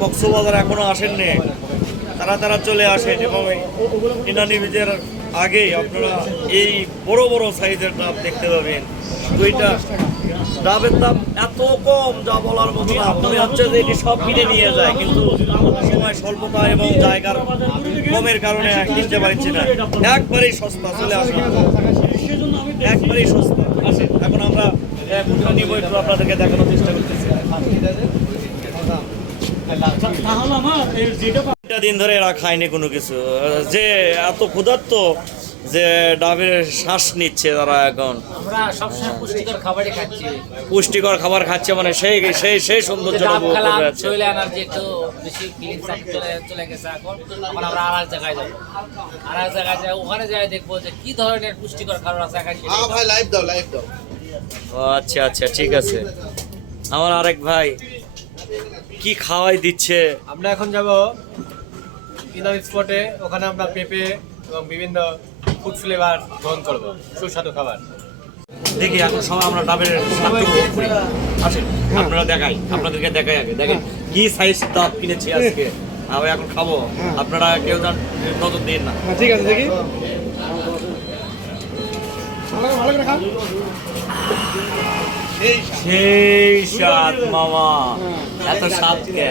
কক্সবাজার এখনো আসেননি, তারা চলে আসেন এবং ইনানি বীজের আগেই আপনারা এই বড় বড় সাইজের ডাব দেখতে পাবেন। দুইটা ডাবের দাম এত কম যা বলার মতো না, মনে হচ্ছে যে এটি সব কিনে নিয়ে যায়, কিন্তু সময় স্বল্পতা এবং জায়গার কমের কারণে কিনতে পারছি না। একবারেই সস্তা, চলে আসুন, একবারেই সস্তা। আসেন, এখন আমরা কোনটা নিব একটু আপনাদেরকে দেখানোর চেষ্টা করতেছি। দিন ধরে এরা খায়নি কোনো কিছু, যে এত ক্ষুধার্ত যে ডাবের শ্বাস নিচ্ছে তারা। এখন আমরা সবসময় পুষ্টিকর খাবারই খাচ্ছি, পুষ্টিকর খাবার খাচ্ছে, মানে সেই সেই সেই সৌন্দর্য চলে আনার যে একটু বেশি ফিলিংস চলে গেছে। এখন আমরা আর এক জায়গায় যাবো, আর এক জায়গায় যাই, ওখানে যাই দেখবো যে কি ধরনের পুষ্টিকর খাবার আছে। ভাই লাইভ দাও, লাইভ দাও। আচ্ছা আচ্ছা, ঠিক আছে। আমার আরেক ভাই কি খাওয়াই দিচ্ছে। আমরা এখন যাব ইনার স্পটে, ওখানে আমরা পেঁপে এবং বিভিন্ন ফুড ফ্লেভার গ্রহণ করব, সুস্বাদু খাবার। দেখি এখন সময় আমরা ডাবের স্বাদটুকু ভোগ করি। আসেন আপনারা দেখাই, আপনাদেরকে দেখাই আগে। দেখেন কি সাইজ ডাব কিনেছি আজকে, আমি এখন খাবো। আপনারা কেউ নজর দিন না। ঠিক আছে, দেখি। সেই স্বাদ মামা, এত স্বাদ কে।